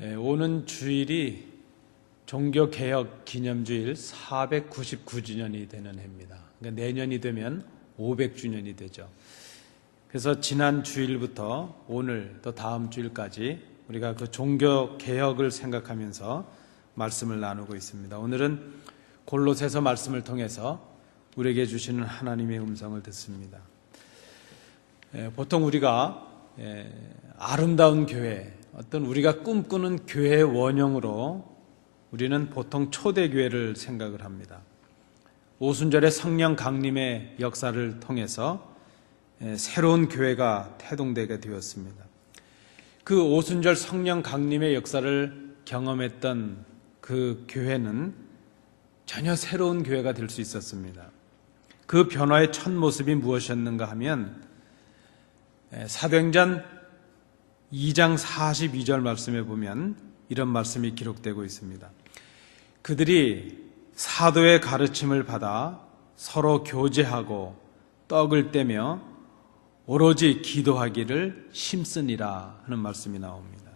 오는 주일이 종교개혁 기념주일 499주년이 되는 해입니다. 그러니까 내년이 되면 500주년이 되죠. 그래서 지난 주일부터 오늘 또 다음 주일까지 우리가 그 종교개혁을 생각하면서 말씀을 나누고 있습니다. 오늘은 골로새서 말씀을 통해서 우리에게 주시는 하나님의 음성을 듣습니다. 보통 우리가 아름다운 교회, 어떤 우리가 꿈꾸는 교회의 원형으로 우리는 보통 초대교회를 생각을 합니다. 오순절의 성령 강림의 역사를 통해서 새로운 교회가 태동되게 되었습니다. 그 오순절 성령 강림의 역사를 경험했던 그 교회는 전혀 새로운 교회가 될 수 있었습니다. 그 변화의 첫 모습이 무엇이었는가 하면 사도행전 2장 42절 말씀에 보면 이런 말씀이 기록되고 있습니다. 그들이 사도의 가르침을 받아 서로 교제하고 떡을 떼며 오로지 기도하기를 힘쓰니라 하는 말씀이 나옵니다.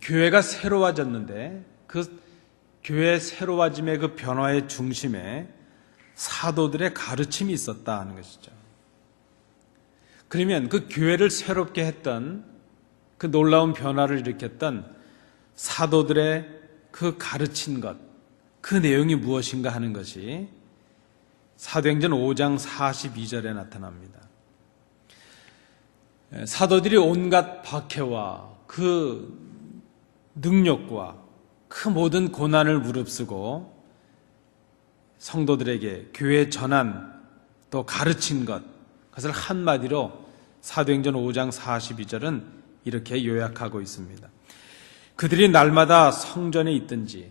교회가 새로워졌는데 그 교회의 새로워짐의 그 변화의 중심에 사도들의 가르침이 있었다 하는 것이죠. 그러면 그 교회를 새롭게 했던 그 놀라운 변화를 일으켰던 사도들의 그 가르친 것, 그 내용이 무엇인가 하는 것이 사도행전 5장 42절에 나타납니다. 사도들이 온갖 박해와 그 능력과 그 모든 고난을 무릅쓰고 성도들에게 교회에 전한 또 가르친 것, 그것을 한마디로 사도행전 5장 42절은 이렇게 요약하고 있습니다. 그들이 날마다 성전에 있든지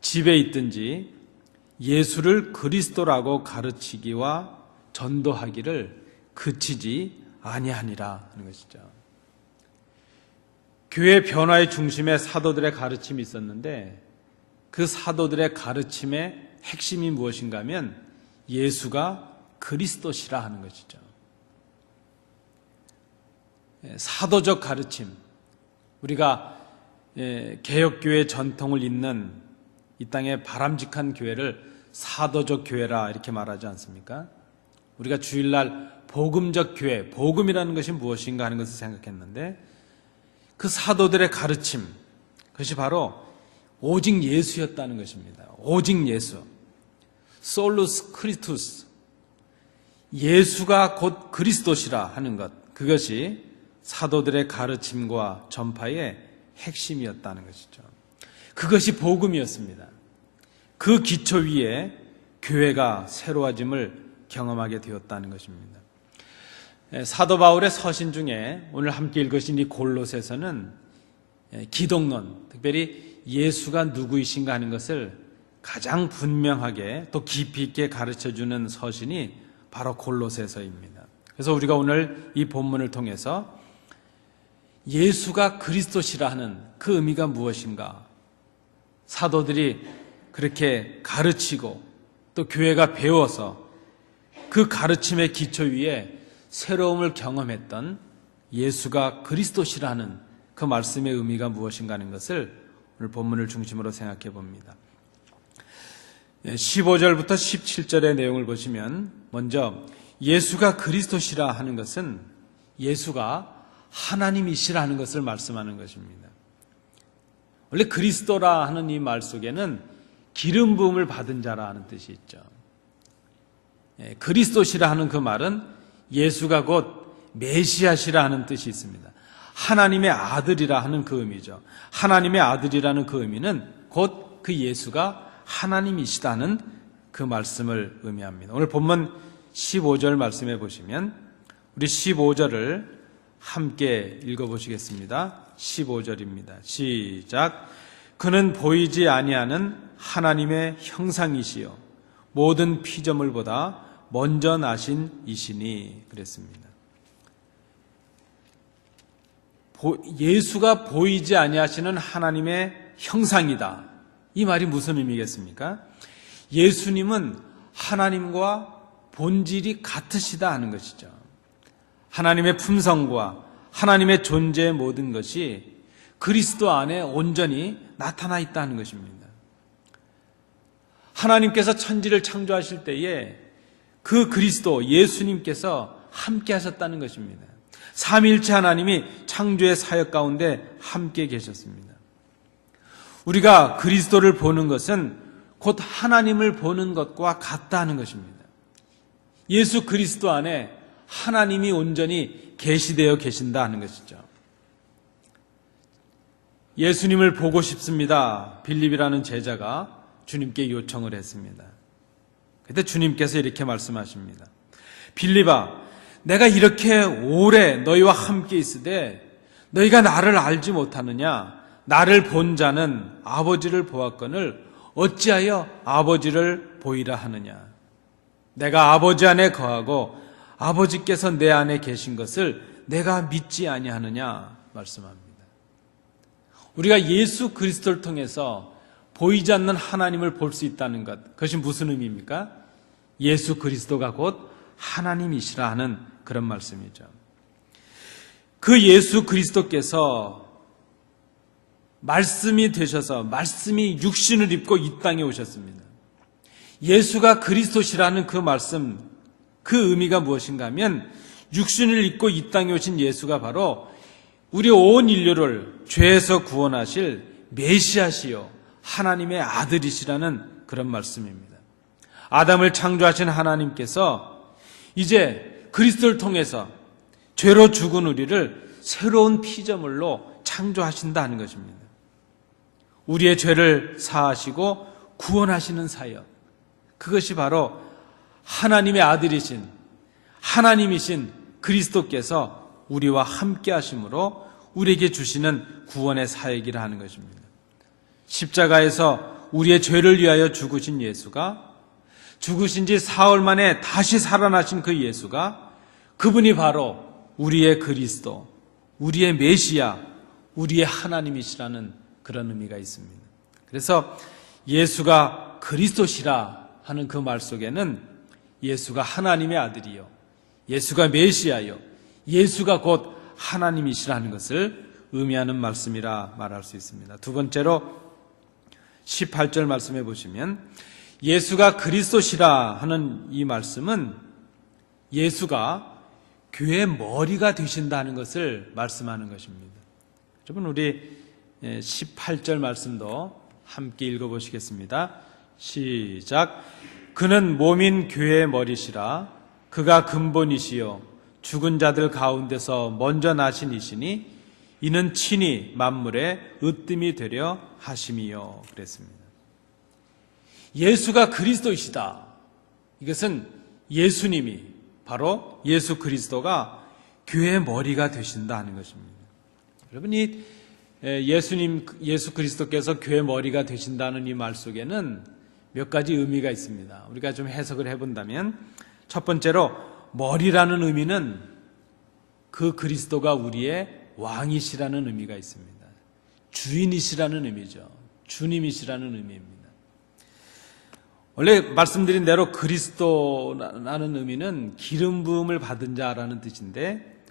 집에 있든지 예수를 그리스도라고 가르치기와 전도하기를 그치지 아니하니라 하는 것이죠. 교회 변화의 중심에 사도들의 가르침이 있었는데 그 사도들의 가르침의 핵심이 무엇인가 하면 예수가 그리스도시라 하는 것이죠. 사도적 가르침, 우리가 개혁교회 전통을 잇는 이 땅의 바람직한 교회를 사도적 교회라 이렇게 말하지 않습니까? 우리가 주일날 복음적 교회, 복음이라는 것이 무엇인가 하는 것을 생각했는데 그 사도들의 가르침, 그것이 바로 오직 예수였다는 것입니다. 오직 예수, 솔루스 크리스투스, 예수가 곧 그리스도시라 하는 것, 그것이 사도들의 가르침과 전파의 핵심이었다는 것이죠. 그것이 복음이었습니다. 그 기초 위에 교회가 새로워짐을 경험하게 되었다는 것입니다. 사도 바울의 서신 중에 오늘 함께 읽으신 이 골로새서는 기독론, 특별히 예수가 누구이신가 하는 것을 가장 분명하게 또 깊이 있게 가르쳐주는 서신이 바로 골로새서입니다. 그래서 우리가 오늘 이 본문을 통해서 예수가 그리스도시라 하는 그 의미가 무엇인가, 사도들이 그렇게 가르치고 또 교회가 배워서 그 가르침의 기초 위에 새로움을 경험했던 예수가 그리스도시라 하는 그 말씀의 의미가 무엇인가 하는 것을 오늘 본문을 중심으로 생각해 봅니다. 15절부터 17절의 내용을 보시면 먼저 예수가 그리스도시라 하는 것은 예수가 하나님이시라 하는 것을 말씀하는 것입니다. 원래 그리스도라 하는 이 말 속에는 기름 부음을 받은 자라는 뜻이 있죠. 그리스도시라 하는 그 말은 예수가 곧 메시아시라 하는 뜻이 있습니다. 하나님의 아들이라 하는 그 의미죠. 하나님의 아들이라는 그 의미는 곧 그 예수가 하나님이시다는 그 말씀을 의미합니다. 오늘 본문 15절 말씀해 보시면 우리 15절을 함께 읽어보시겠습니다. 15절입니다. 시작. 그는 보이지 아니하는 하나님의 형상이시요 모든 피조물보다 먼저 나신 이시니 그랬습니다. 예수가 보이지 아니하시는 하나님의 형상이다. 이 말이 무슨 의미겠습니까? 예수님은 하나님과 본질이 같으시다 하는 것이죠. 하나님의 품성과 하나님의 존재의 모든 것이 그리스도 안에 온전히 나타나 있다는 것입니다. 하나님께서 천지를 창조하실 때에 그 그리스도 예수님께서 함께 하셨다는 것입니다. 삼위일체 하나님이 창조의 사역 가운데 함께 계셨습니다. 우리가 그리스도를 보는 것은 곧 하나님을 보는 것과 같다는 것입니다. 예수 그리스도 안에 하나님이 온전히 계시되어 계신다 하는 것이죠. 예수님을 보고 싶습니다. 빌립이라는 제자가 주님께 요청을 했습니다. 그때 주님께서 이렇게 말씀하십니다. 빌립아, 내가 이렇게 오래 너희와 함께 있으되 너희가 나를 알지 못하느냐? 나를 본 자는 아버지를 보았거늘 어찌하여 아버지를 보이라 하느냐? 내가 아버지 안에 거하고 아버지께서 내 안에 계신 것을 내가 믿지 아니하느냐 말씀합니다. 우리가 예수 그리스도를 통해서 보이지 않는 하나님을 볼 수 있다는 것, 그것이 무슨 의미입니까? 예수 그리스도가 곧 하나님이시라 하는 그런 말씀이죠. 그 예수 그리스도께서 말씀이 되셔서 말씀이 육신을 입고 이 땅에 오셨습니다. 예수가 그리스도시라는 그 말씀, 그 의미가 무엇인가 하면 육신을 입고 이 땅에 오신 예수가 바로 우리 온 인류를 죄에서 구원하실 메시아시요 하나님의 아들이시라는 그런 말씀입니다. 아담을 창조하신 하나님께서 이제 그리스도를 통해서 죄로 죽은 우리를 새로운 피조물로 창조하신다는 것입니다. 우리의 죄를 사하시고 구원하시는 사역, 그것이 바로 하나님의 아들이신 하나님이신 그리스도께서 우리와 함께 하심으로 우리에게 주시는 구원의 사역이라 하는 것입니다. 십자가에서 우리의 죄를 위하여 죽으신 예수가, 죽으신 지 사흘 만에 다시 살아나신 그 예수가, 그분이 바로 우리의 그리스도, 우리의 메시아, 우리의 하나님이시라는 그런 의미가 있습니다. 그래서 예수가 그리스도시라 하는 그 말 속에는 예수가 하나님의 아들이요, 예수가 메시아요, 예수가 곧 하나님이시라는 것을 의미하는 말씀이라 말할 수 있습니다. 두 번째로 18절 말씀해 보시면 예수가 그리스도시라 하는 이 말씀은 예수가 교회의 머리가 되신다는 것을 말씀하는 것입니다. 여러분, 우리 18절 말씀도 함께 읽어보시겠습니다. 시작. 그는 몸인 교회의 머리시라. 그가 근본이시요 죽은 자들 가운데서 먼저 나신 이시니 이는 친히 만물의 으뜸이 되려 하심이요 그랬습니다. 예수가 그리스도이시다. 이것은 예수님이, 바로 예수 그리스도가 교회의 머리가 되신다 하는 것입니다. 여러분이 예수 그리스도께서 교회의 머리가 되신다는 이 말 속에는 몇 가지 의미가 있습니다. 우리가 좀 해석을 해본다면, 첫 번째로 머리라는 의미는 그 그리스도가 우리의 왕이시라는 의미가 있습니다. 주인이시라는 의미죠. 주님이시라는 의미입니다. 원래 말씀드린 대로 그리스도라는 의미는 기름 부음을 받은 자라는 뜻인데,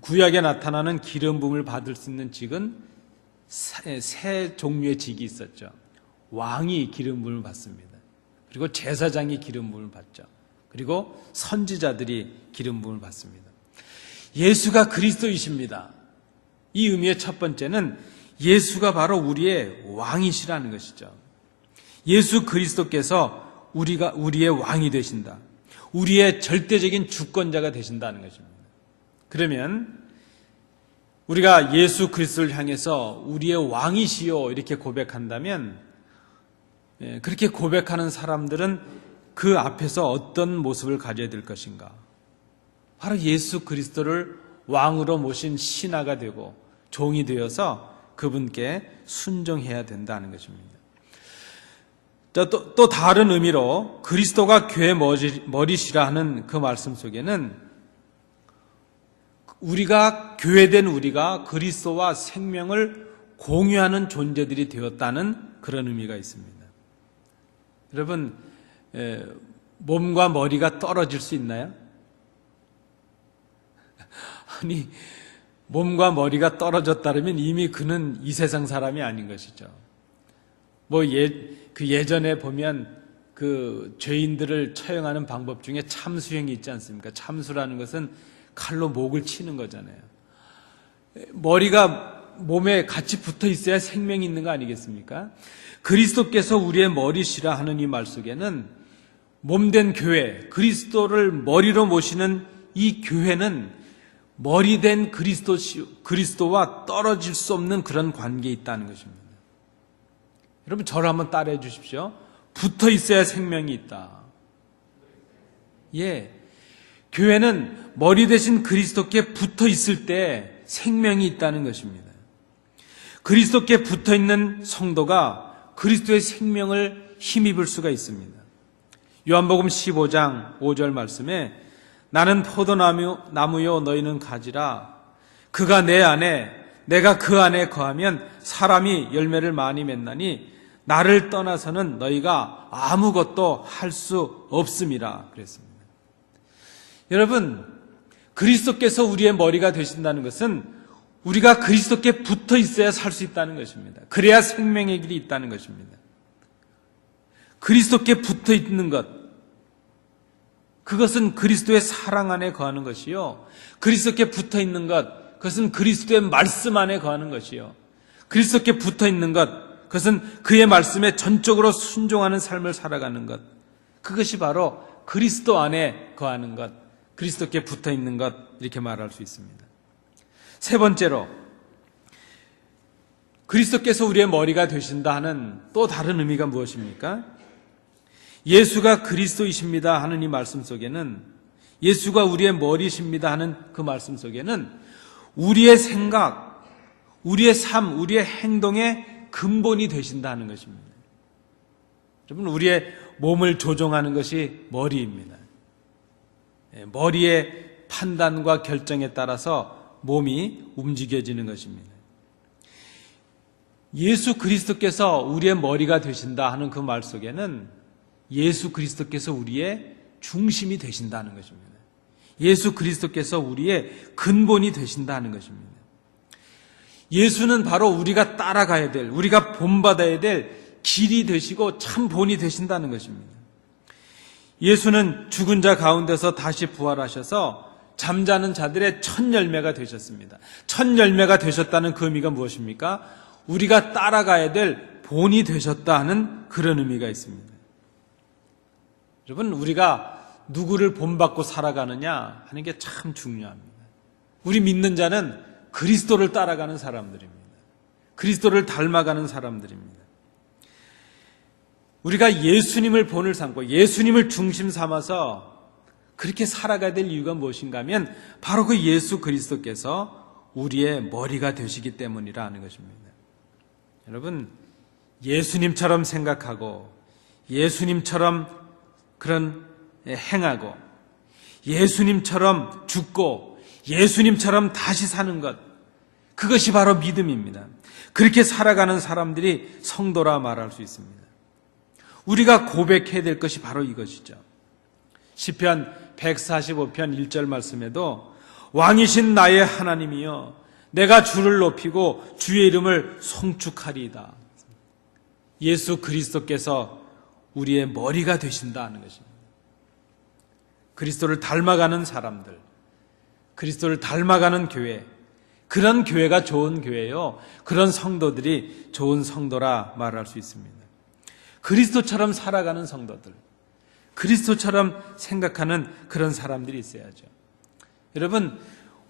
구약에 나타나는 기름 부음을 받을 수 있는 직은 세 종류의 직이 있었죠. 왕이 기름 부음을 받습니다. 그리고 제사장이 기름 부음을 받죠. 그리고 선지자들이 기름 부음을 받습니다. 예수가 그리스도이십니다. 이 의미의 첫 번째는 예수가 바로 우리의 왕이시라는 것이죠. 예수 그리스도께서 우리의 왕이 되신다. 우리의 절대적인 주권자가 되신다는 것입니다. 그러면 우리가 예수 그리스도를 향해서 우리의 왕이시요 이렇게 고백한다면, 그렇게 고백하는 사람들은 그 앞에서 어떤 모습을 가져야 될 것인가? 바로 예수 그리스도를 왕으로 모신 신하가 되고 종이 되어서 그분께 순종해야 된다는 것입니다. 또 다른 의미로 그리스도가 교회 머리시라 하는 그 말씀 속에는 우리가, 교회된 우리가 그리스도와 생명을 공유하는 존재들이 되었다는 그런 의미가 있습니다. 여러분, 몸과 머리가 떨어질 수 있나요? 아니, 몸과 머리가 떨어졌다면 이미 그는 이 세상 사람이 아닌 것이죠. 그 예전에 보면 그 죄인들을 처형하는 방법 중에 참수형이 있지 않습니까? 참수라는 것은 칼로 목을 치는 거잖아요. 머리가 몸에 같이 붙어 있어야 생명이 있는 거 아니겠습니까? 그리스도께서 우리의 머리시라 하는 이 말 속에는 몸된 교회, 그리스도를 머리로 모시는 이 교회는 머리된 그리스도와 떨어질 수 없는 그런 관계에 있다는 것입니다. 여러분 저를 한번 따라해 주십시오. 붙어 있어야 생명이 있다. 예, 교회는 머리 대신 그리스도께 붙어 있을 때 생명이 있다는 것입니다. 그리스도께 붙어 있는 성도가 그리스도의 생명을 힘입을 수가 있습니다. 요한복음 15장 5절 말씀에 나는 포도나무요 너희는 가지라. 그가 내 안에 내가 그 안에 거하면 사람이 열매를 많이 맺나니 나를 떠나서는 너희가 아무것도 할 수 없음이라 그랬습니다. 여러분, 그리스도께서 우리의 머리가 되신다는 것은 우리가 그리스도께 붙어 있어야 살 수 있다는 것입니다. 그래야 생명의 길이 있다는 것입니다. 그리스도께 붙어 있는 것, 그것은 그리스도의 사랑 안에 거하는 것이요. 그리스도께 붙어 있는 것, 그것은 그리스도의 말씀 안에 거하는 것이요. 그리스도께 붙어 있는 것, 그것은 그의 말씀에 전적으로 순종하는 삶을 살아가는 것, 그것이 바로 그리스도 안에 거하는 것, 그리스도께 붙어 있는 것, 이렇게 말할 수 있습니다. 세 번째로, 그리스도께서 우리의 머리가 되신다 하는 또 다른 의미가 무엇입니까? 예수가 그리스도이십니다 하는 이 말씀 속에는, 예수가 우리의 머리십니다 하는 그 말씀 속에는 우리의 생각, 우리의 삶, 우리의 행동의 근본이 되신다 하는 것입니다. 여러분, 우리의 몸을 조종하는 것이 머리입니다. 머리의 판단과 결정에 따라서 몸이 움직여지는 것입니다. 예수 그리스도께서 우리의 머리가 되신다 하는 그 말 속에는 예수 그리스도께서 우리의 중심이 되신다는 것입니다. 예수 그리스도께서 우리의 근본이 되신다는 것입니다. 예수는 바로 우리가 따라가야 될, 우리가 본받아야 될 길이 되시고 참 본이 되신다는 것입니다. 예수는 죽은 자 가운데서 다시 부활하셔서 잠자는 자들의 첫 열매가 되셨습니다. 첫 열매가 되셨다는 그 의미가 무엇입니까? 우리가 따라가야 될 본이 되셨다 하는 그런 의미가 있습니다. 여러분, 우리가 누구를 본받고 살아가느냐 하는 게 참 중요합니다. 우리 믿는 자는 그리스도를 따라가는 사람들입니다. 그리스도를 닮아가는 사람들입니다. 우리가 예수님을 본을 삼고 예수님을 중심 삼아서 그렇게 살아가야 될 이유가 무엇인가 하면 바로 그 예수 그리스도께서 우리의 머리가 되시기 때문이라 하는 것입니다. 여러분, 예수님처럼 생각하고 예수님처럼 그런 행하고 예수님처럼 죽고 예수님처럼 다시 사는 것, 그것이 바로 믿음입니다. 그렇게 살아가는 사람들이 성도라 말할 수 있습니다. 우리가 고백해야 될 것이 바로 이것이죠. 시편 145편 1절 말씀에도 왕이신 나의 하나님이여 내가 주를 높이고 주의 이름을 송축하리이다. 예수 그리스도께서 우리의 머리가 되신다는 것입니다. 그리스도를 닮아가는 사람들, 그리스도를 닮아가는 교회, 그런 교회가 좋은 교회요. 그런 성도들이 좋은 성도라 말할 수 있습니다. 그리스도처럼 살아가는 성도들, 그리스도처럼 생각하는 그런 사람들이 있어야죠. 여러분,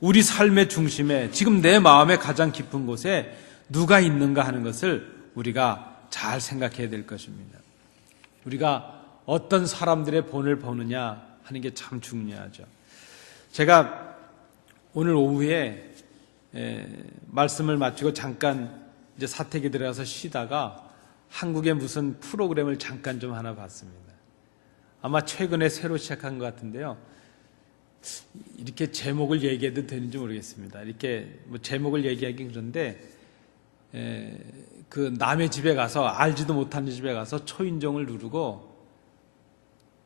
우리 삶의 중심에 지금 내 마음의 가장 깊은 곳에 누가 있는가 하는 것을 우리가 잘 생각해야 될 것입니다. 우리가 어떤 사람들의 본을 보느냐 하는 게 참 중요하죠. 제가 오늘 오후에 말씀을 마치고 잠깐 이제 사택에 들어가서 쉬다가 한국의 무슨 프로그램을 잠깐 좀 하나 봤습니다. 아마 최근에 새로 시작한 것 같은데요. 이렇게 제목을 얘기해도 되는지 모르겠습니다. 이렇게 뭐 제목을 얘기하긴 그런데 그 남의 집에 가서, 알지도 못하는 집에 가서 초인종을 누르고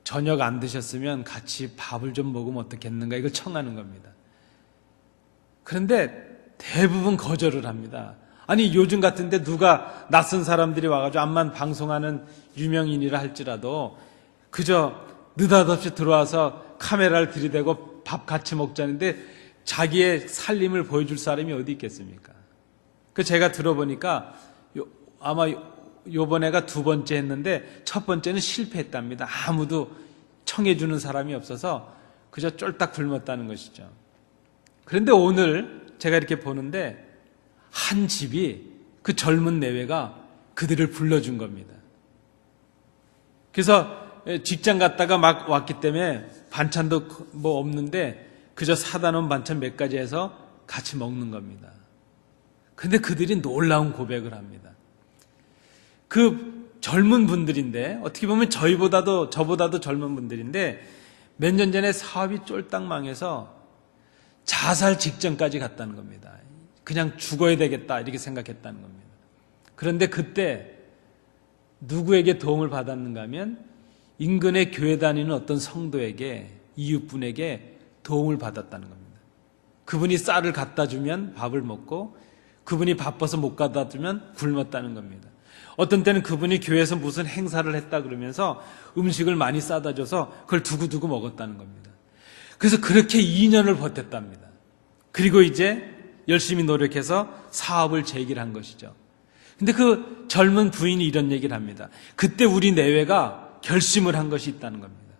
저녁 안 드셨으면 같이 밥을 좀 먹으면 어떻겠는가, 이걸 청하는 겁니다. 그런데 대부분 거절을 합니다. 아니 요즘 같은데 누가 낯선 사람들이 와가지고 암만 방송하는 유명인이라 할지라도 그저 느닷없이 들어와서 카메라를 들이대고 밥 같이 먹자는데 자기의 살림을 보여줄 사람이 어디 있겠습니까? 그 제가 들어보니까 아마 요번에가 두 번째 했는데 첫 번째는 실패했답니다. 아무도 청해주는 사람이 없어서 그저 쫄딱 굶었다는 것이죠. 그런데 오늘 제가 이렇게 보는데 한 집이 그 젊은 내외가 그들을 불러준 겁니다. 그래서 직장 갔다가 막 왔기 때문에 반찬도 뭐 없는데 그저 사다 놓은 반찬 몇 가지 해서 같이 먹는 겁니다. 근데 그들이 놀라운 고백을 합니다. 그 젊은 분들인데 어떻게 보면 저보다도 젊은 분들인데 몇 년 전에 사업이 쫄딱 망해서 자살 직전까지 갔다는 겁니다. 그냥 죽어야 되겠다 이렇게 생각했다는 겁니다. 그런데 그때 누구에게 도움을 받았는가 하면 인근의 교회 다니는 어떤 성도에게 이웃분에게 도움을 받았다는 겁니다. 그분이 쌀을 갖다 주면 밥을 먹고 그분이 바빠서 못 갖다 주면 굶었다는 겁니다. 어떤 때는 그분이 교회에서 무슨 행사를 했다 그러면서 음식을 많이 싸다 줘서 그걸 두고두고 먹었다는 겁니다. 그래서 그렇게 2년을 버텼답니다. 그리고 이제 열심히 노력해서 사업을 재기를 것이죠. 근데 그 젊은 부인이 이런 얘기를 합니다. 그때 우리 내외가 결심을 한 것이 있다는 겁니다.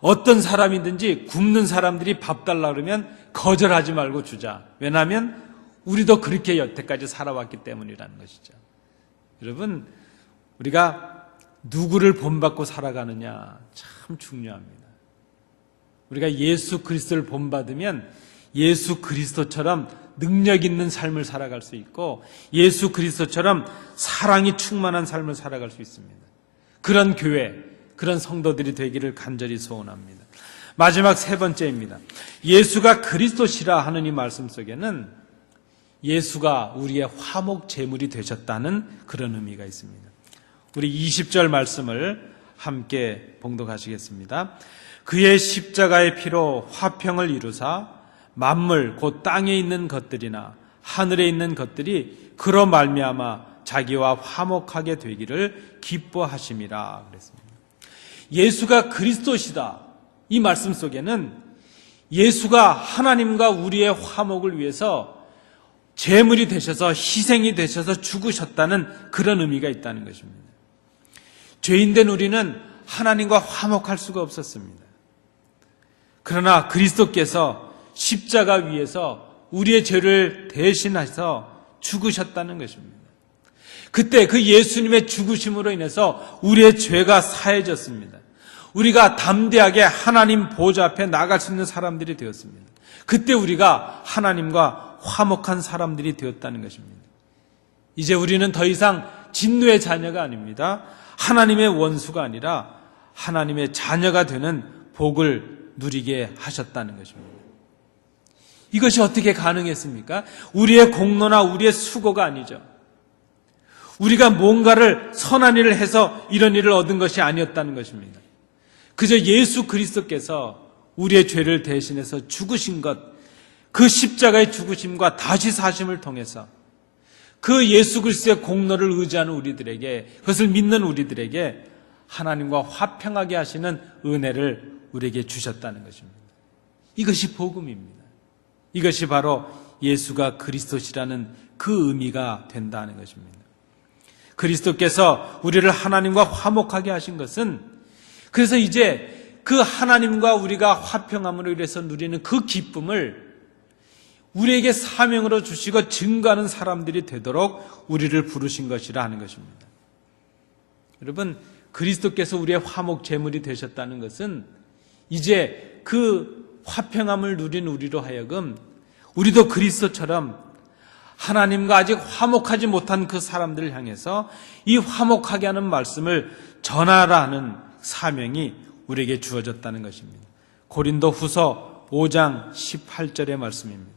어떤 사람이든지 굶는 사람들이 밥 달라 그러면 거절하지 말고 주자. 왜냐하면 우리도 그렇게 여태까지 살아왔기 때문이라는 것이죠. 여러분, 우리가 누구를 본받고 살아가느냐 참 중요합니다. 우리가 예수 그리스도를 본받으면 예수 그리스도처럼 능력 있는 삶을 살아갈 수 있고 예수 그리스도처럼 사랑이 충만한 삶을 살아갈 수 있습니다. 그런 교회, 그런 성도들이 되기를 간절히 소원합니다. 마지막 세 번째입니다. 예수가 그리스도시라 하는 이 말씀 속에는 예수가 우리의 화목 제물이 되셨다는 그런 의미가 있습니다. 우리 20절 말씀을 함께 봉독하시겠습니다. 그의 십자가의 피로 화평을 이루사 만물 곧 땅에 있는 것들이나 하늘에 있는 것들이 그로 말미암아 자기와 화목하게 되기를 기뻐하심이라 그랬습니다. 예수가 그리스도시다. 이 말씀 속에는 예수가 하나님과 우리의 화목을 위해서 제물이 되셔서 희생이 되셔서 죽으셨다는 그런 의미가 있다는 것입니다. 죄인된 우리는 하나님과 화목할 수가 없었습니다. 그러나 그리스도께서 십자가 위에서 우리의 죄를 대신해서 죽으셨다는 것입니다. 그때 그 예수님의 죽으심으로 인해서 우리의 죄가 사해졌습니다. 우리가 담대하게 하나님 보좌 앞에 나갈 수 있는 사람들이 되었습니다. 그때 우리가 하나님과 화목한 사람들이 되었다는 것입니다. 이제 우리는 더 이상 진노의 자녀가 아닙니다. 하나님의 원수가 아니라 하나님의 자녀가 되는 복을 누리게 하셨다는 것입니다. 이것이 어떻게 가능했습니까? 우리의 공로나 우리의 수고가 아니죠. 우리가 뭔가를 선한 일을 해서 이런 일을 얻은 것이 아니었다는 것입니다. 그저 예수 그리스도께서 우리의 죄를 대신해서 죽으신 것, 그 십자가의 죽으심과 다시 사심을 통해서 그 예수 그리스도의 공로를 의지하는 우리들에게, 그것을 믿는 우리들에게 하나님과 화평하게 하시는 은혜를 우리에게 주셨다는 것입니다. 이것이 복음입니다. 이것이 바로 예수가 그리스도시라는 그 의미가 된다는 것입니다. 그리스도께서 우리를 하나님과 화목하게 하신 것은 그래서 이제 그 하나님과 우리가 화평함으로 인해서 누리는 그 기쁨을 우리에게 사명으로 주시고 증거하는 사람들이 되도록 우리를 부르신 것이라 하는 것입니다. 여러분, 그리스도께서 우리의 화목 제물이 되셨다는 것은 이제 그 화평함을 누린 우리로 하여금 우리도 그리스도처럼 하나님과 아직 화목하지 못한 그 사람들을 향해서 이 화목하게 하는 말씀을 전하라 하는 사명이 우리에게 주어졌다는 것입니다. 고린도 후서 5장 18절의 말씀입니다.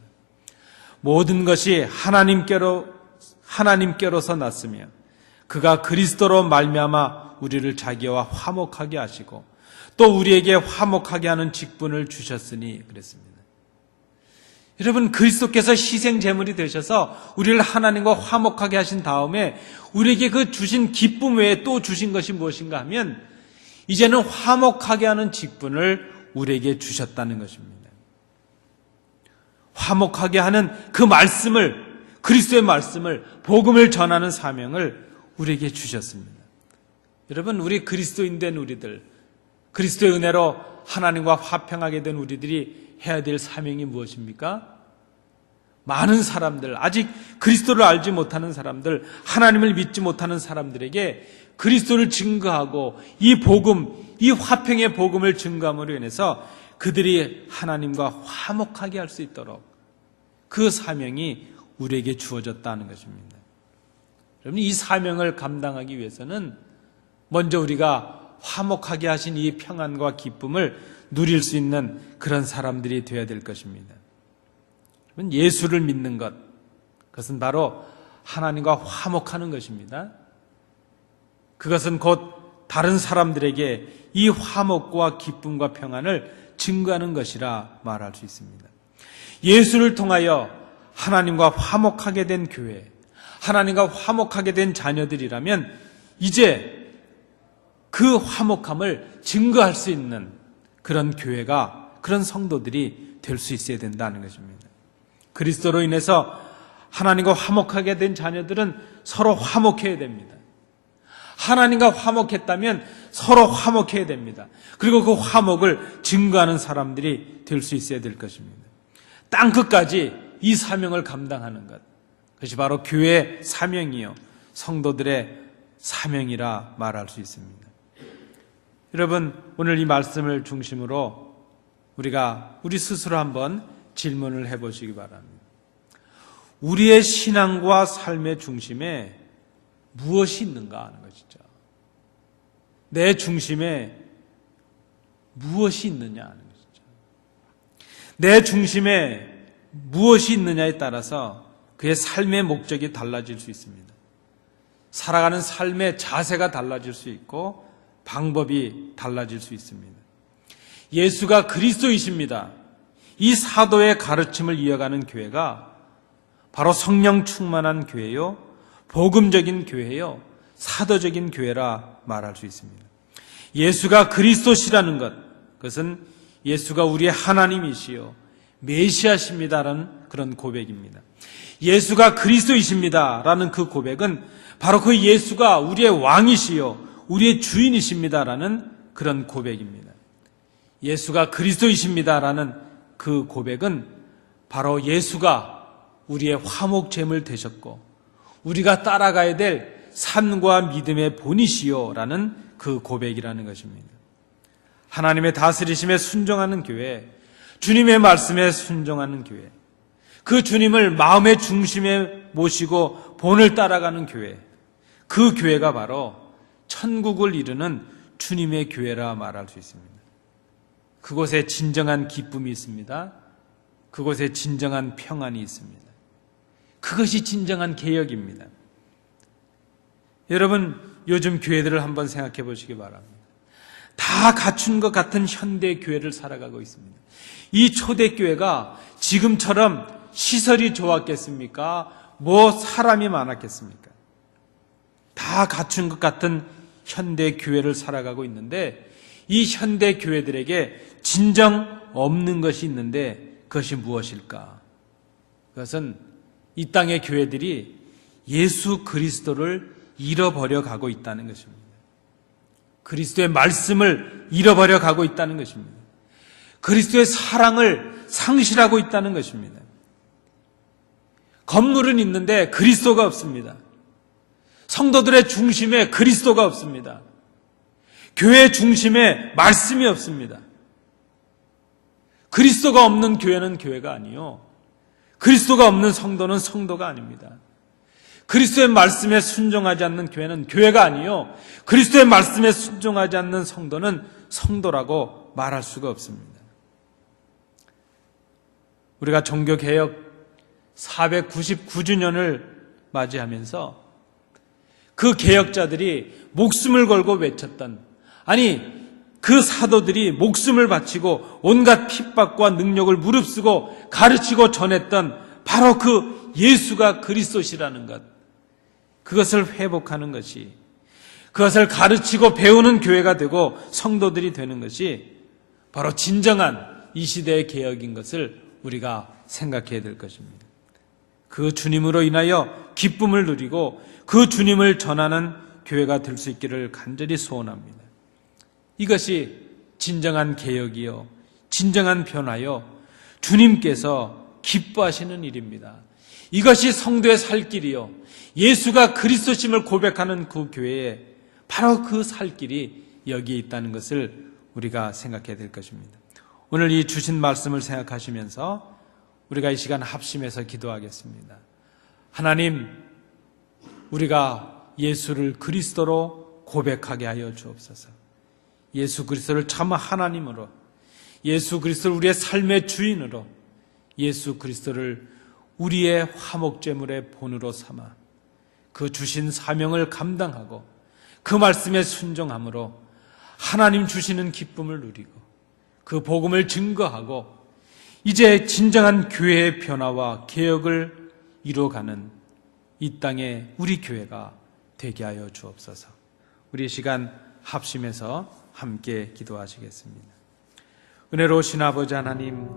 모든 것이 하나님께로서 났으며 그가 그리스도로 말미암아 우리를 자기와 화목하게 하시고 또 우리에게 화목하게 하는 직분을 주셨으니 그랬습니다. 여러분, 그리스도께서 희생 제물이 되셔서 우리를 하나님과 화목하게 하신 다음에 우리에게 그 주신 기쁨 외에 또 주신 것이 무엇인가 하면 이제는 화목하게 하는 직분을 우리에게 주셨다는 것입니다. 화목하게 하는 그 말씀을, 그리스도의 말씀을, 복음을 전하는 사명을 우리에게 주셨습니다. 여러분, 우리 그리스도인 된 우리들, 그리스도의 은혜로 하나님과 화평하게 된 우리들이 해야 될 사명이 무엇입니까? 많은 사람들, 아직 그리스도를 알지 못하는 사람들, 하나님을 믿지 못하는 사람들에게 그리스도를 증거하고 이 복음, 이 화평의 복음을 증거함으로 인해서 그들이 하나님과 화목하게 할 수 있도록 그 사명이 우리에게 주어졌다는 것입니다. 여러분, 이 사명을 감당하기 위해서는 먼저 우리가 화목하게 하신 이 평안과 기쁨을 누릴 수 있는 그런 사람들이 되어야 될 것입니다. 예수를 믿는 것, 그것은 바로 하나님과 화목하는 것입니다. 그것은 곧 다른 사람들에게 이 화목과 기쁨과 평안을 증거하는 것이라 말할 수 있습니다. 예수를 통하여 하나님과 화목하게 된 교회, 하나님과 화목하게 된 자녀들이라면 이제 그 화목함을 증거할 수 있는 그런 교회가, 그런 성도들이 될 수 있어야 된다는 것입니다. 그리스도로 인해서 하나님과 화목하게 된 자녀들은 서로 화목해야 됩니다. 하나님과 화목했다면 서로 화목해야 됩니다. 그리고 그 화목을 증거하는 사람들이 될 수 있어야 될 것입니다. 땅끝까지 이 사명을 감당하는 것, 그것이 바로 교회의 사명이요, 성도들의 사명이라 말할 수 있습니다. 여러분, 오늘 이 말씀을 중심으로 우리가 우리 스스로 한번 질문을 해보시기 바랍니다. 우리의 신앙과 삶의 중심에 무엇이 있는가 하는 것이죠. 내 중심에 무엇이 있느냐 하는 것이죠. 내 중심에 무엇이 있느냐에 따라서 그의 삶의 목적이 달라질 수 있습니다. 살아가는 삶의 자세가 달라질 수 있고 방법이 달라질 수 있습니다. 예수가 그리스도이십니다. 이 사도의 가르침을 이어가는 교회가 바로 성령 충만한 교회요, 복음적인 교회요, 사도적인 교회라 말할 수 있습니다. 예수가 그리스도시라는 것, 그것은 예수가 우리의 하나님이시요 메시아십니다라는 그런 고백입니다. 예수가 그리스도이십니다라는 그 고백은 바로 그 예수가 우리의 왕이시요 우리의 주인이십니다라는 그런 고백입니다. 예수가 그리스도이십니다라는 그 고백은 바로 예수가 우리의 화목제물 되셨고 우리가 따라가야 될 삶과 믿음의 본이시요라는 그 고백이라는 것입니다. 하나님의 다스리심에 순종하는 교회, 주님의 말씀에 순종하는 교회, 그 주님을 마음의 중심에 모시고 본을 따라가는 교회, 그 교회가 바로 천국을 이루는 주님의 교회라 말할 수 있습니다. 그곳에 진정한 기쁨이 있습니다. 그곳에 진정한 평안이 있습니다. 그것이 진정한 개혁입니다. 여러분, 요즘 교회들을 한번 생각해 보시기 바랍니다. 다 갖춘 것 같은 현대 교회를 살아가고 있습니다. 이 초대교회가 지금처럼 시설이 좋았겠습니까? 뭐 사람이 많았겠습니까? 다 갖춘 것 같은 현대 교회를 살아가고 있는데 이 현대 교회들에게 진정 없는 것이 있는데 그것이 무엇일까? 그것은 이 땅의 교회들이 예수 그리스도를 잃어버려 가고 있다는 것입니다. 그리스도의 말씀을 잃어버려 가고 있다는 것입니다. 그리스도의 사랑을 상실하고 있다는 것입니다. 건물은 있는데 그리스도가 없습니다. 성도들의 중심에 그리스도가 없습니다. 교회 중심에 말씀이 없습니다. 그리스도가 없는 교회는 교회가 아니요, 그리스도가 없는 성도는 성도가 아닙니다. 그리스도의 말씀에 순종하지 않는 교회는 교회가 아니요, 그리스도의 말씀에 순종하지 않는 성도는 성도라고 말할 수가 없습니다. 우리가 종교개혁 499주년을 맞이하면서 그 개혁자들이 목숨을 걸고 외쳤던, 아니 그 사도들이 목숨을 바치고 온갖 핍박과 능력을 무릅쓰고 가르치고 전했던 바로 그 예수가 그리스도시라는 것, 그것을 회복하는 것이, 그것을 가르치고 배우는 교회가 되고 성도들이 되는 것이 바로 진정한 이 시대의 개혁인 것을 우리가 생각해야 될 것입니다. 그 주님으로 인하여 기쁨을 누리고 그 주님을 전하는 교회가 될 수 있기를 간절히 소원합니다. 이것이 진정한 개혁이요, 진정한 변화요, 주님께서 기뻐하시는 일입니다. 이것이 성도의 살 길이요, 예수가 그리스도심을 고백하는 그 교회에 바로 그 살 길이 여기에 있다는 것을 우리가 생각해야 될 것입니다. 오늘 이 주신 말씀을 생각하시면서 우리가 이 시간 합심해서 기도하겠습니다. 하나님, 우리가 예수를 그리스도로 고백하게 하여 주옵소서. 예수 그리스도를 참 하나님으로, 예수 그리스도를 우리의 삶의 주인으로, 예수 그리스도를 우리의 화목제물의 본으로 삼아 그 주신 사명을 감당하고 그 말씀에 순종함으로 하나님 주시는 기쁨을 누리고 그 복음을 증거하고 이제 진정한 교회의 변화와 개혁을 이루어가는 이 땅에 우리 교회가 되게 하여 주옵소서. 우리 시간 합심해서 함께 기도하시겠습니다. 은혜로우신 아버지 하나님,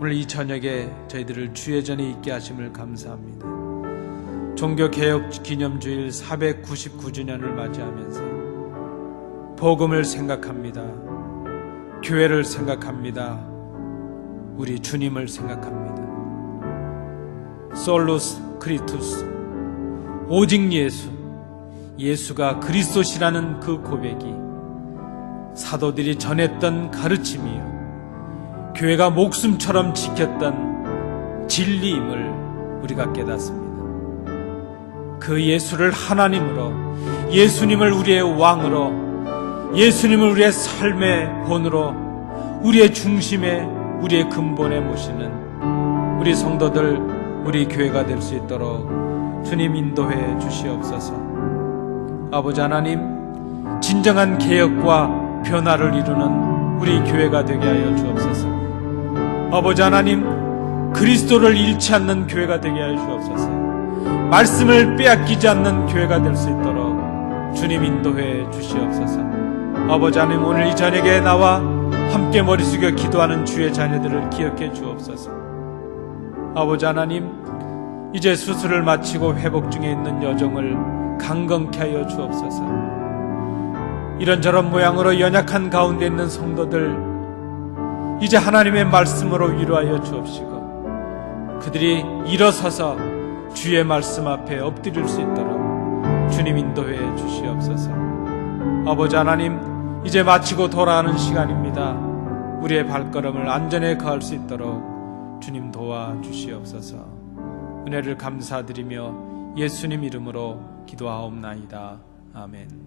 오늘 이 저녁에 저희들을 주의 전에 있게 하심을 감사합니다. 종교개혁 기념주일 499주년을 맞이하면서 복음을 생각합니다. 교회를 생각합니다. 우리 주님을 생각합니다. 솔루스 크리투스, 오직 예수, 예수가 그리스도시라는 그 고백이 사도들이 전했던 가르침이요, 교회가 목숨처럼 지켰던 진리임을 우리가 깨닫습니다. 그 예수를 하나님으로, 예수님을 우리의 왕으로, 예수님을 우리의 삶의 본으로, 우리의 중심에, 우리의 근본에 모시는 우리 성도들, 우리 교회가 될 수 있도록 주님 인도해 주시옵소서. 아버지 하나님, 진정한 개혁과 변화를 이루는 우리 교회가 되게 하여 주옵소서. 아버지 하나님, 그리스도를 잃지 않는 교회가 되게 하여 주옵소서. 말씀을 빼앗기지 않는 교회가 될 수 있도록 주님 인도해 주시옵소서. 아버지 하나님, 오늘 이 저녁에 나와 함께 머리 숙여 기도하는 주의 자녀들을 기억해 주옵소서. 아버지 하나님, 이제 수술을 마치고 회복 중에 있는 여정을 강건케 하여 주옵소서. 이런저런 모양으로 연약한 가운데 있는 성도들, 이제 하나님의 말씀으로 위로하여 주옵시고 그들이 일어서서 주의 말씀 앞에 엎드릴 수 있도록 주님 인도해 주시옵소서. 아버지 하나님, 이제 마치고 돌아가는 시간입니다. 우리의 발걸음을 안전에 가할 수 있도록 주님 도와주시옵소서. 은혜를 감사드리며 예수님 이름으로 기도하옵나이다. 아멘.